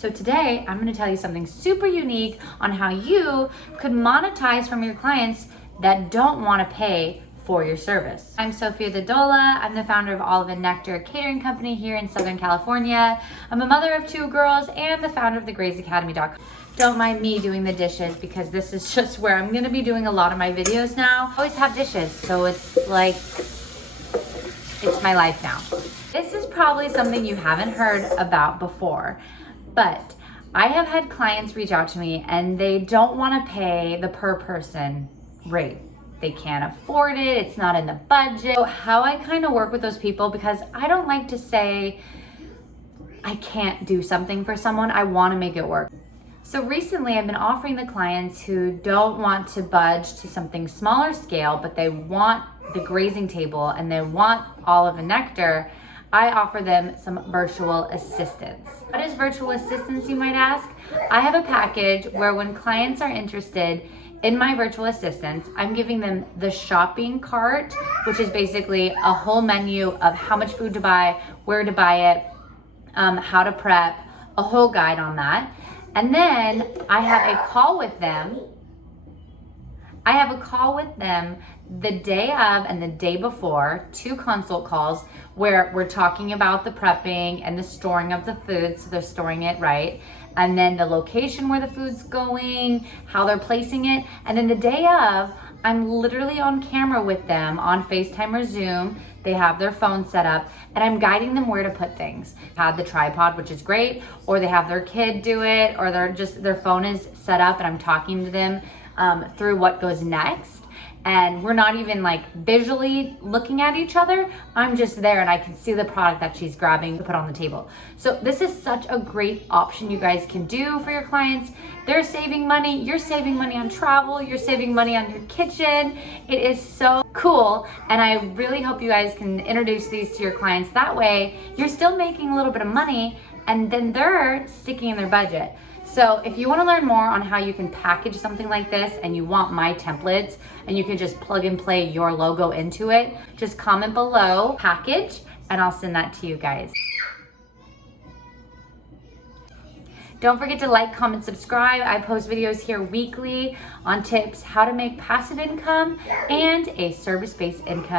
So today I'm going to tell you something super unique on how you could monetize from your clients that don't want to pay for your service. I'm Sophia Dodola. I'm the founder of Olive and Nectar Catering Company here in Southern California. I'm a mother of 2 girls and the founder of thegrazeacademy.com. Don't mind me doing the dishes because this is just where I'm going to be doing a lot of my videos now. I always have dishes, so it's like, it's my life now. This is probably something you haven't heard about before, but I have had clients reach out to me and they don't want to pay the per person rate. They can't afford it, it's not in the budget. So how I kind of work with those people, because I don't like to say I can't do something for someone, I want to make it work. So recently I've been offering the clients who don't want to budge to something smaller scale, but they want the grazing table and they want Olive and Nectar, I offer them some virtual assistants. What is virtual assistants, you might ask? I have a package where when clients are interested in my virtual assistants, I'm giving them the shopping cart, which is basically a whole menu of how much food to buy, where to buy it, how to prep, a whole guide on that. And then I have a call with them. The day of and the day before, 2 consult calls where we're talking about the prepping and the storing of the food, so they're storing it right, and then the location where the food's going, how they're placing it, and then the day of, I'm literally on camera with them on FaceTime or Zoom. They have their phone set up and I'm guiding them where to put things. Have the tripod, which is great, or they have their kid do it, or their phone is set up and I'm talking to them through what goes next. And we're not even like visually looking at each other. I'm just there and I can see the product that she's grabbing to put on the table. So this is such a great option you guys can do for your clients. They're saving money, you're saving money on travel, you're saving money on your kitchen. It is so cool. And I really hope you guys can introduce these to your clients. That way you're still making a little bit of money and then they're sticking in their budget. So if you want to learn more on how you can package something like this and you want my templates and you can just plug and play your logo into it, just comment below package and I'll send that to you guys. Don't forget to like, comment, subscribe. I post videos here weekly on tips, how to make passive income and a service-based income.